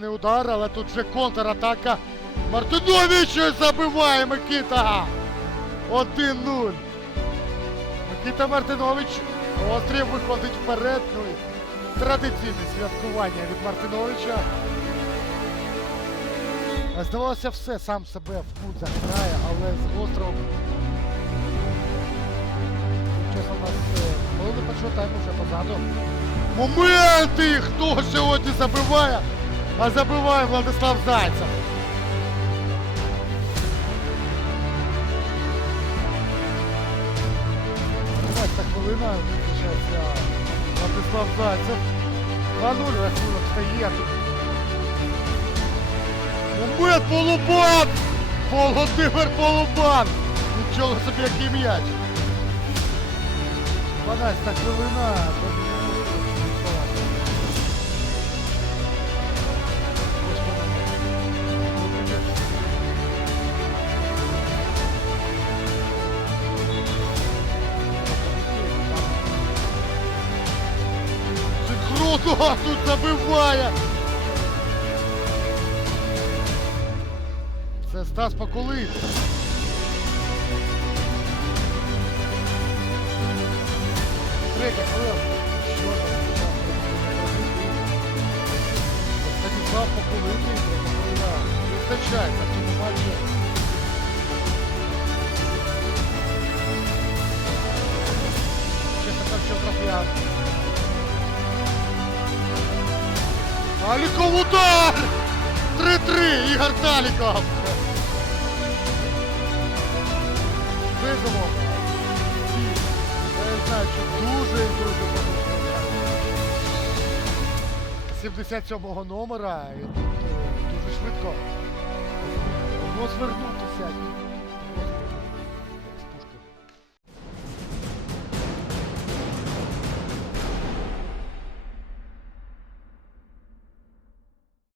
Не удар, але тут же контратака. Мартинович забиває Микита. 1-0. Микита Мартинович. Острів виходить вперед. Ну і традиційне святкування від Мартиновича. Здавалося, все сам себе в кут заграє, але з островом. Чесно, у нас е, половина першого тайму вже позаду. Моменти! Хто сьогодні забиває? А забиває Владислав Зайцев. 13 хвилина залишається Владислав Зайцев. 2-0 рахунок стає. Момент Полубан! Володимир Полубан! Нічого собі який м'яч. 12 хвилина. Круто! Тут забиває! Це Стас Покулиць. Третя хвилина. Що там? Станіслав Покулицький. Вистачається в цьому матчі. Чесно кажучи, трофіат. Таліков удар! 3-3! Ігор Таліков! Безумовно. Я знаю, що дуже і дуже помічний. 77-го номера тут е, дуже швидко розвернутися.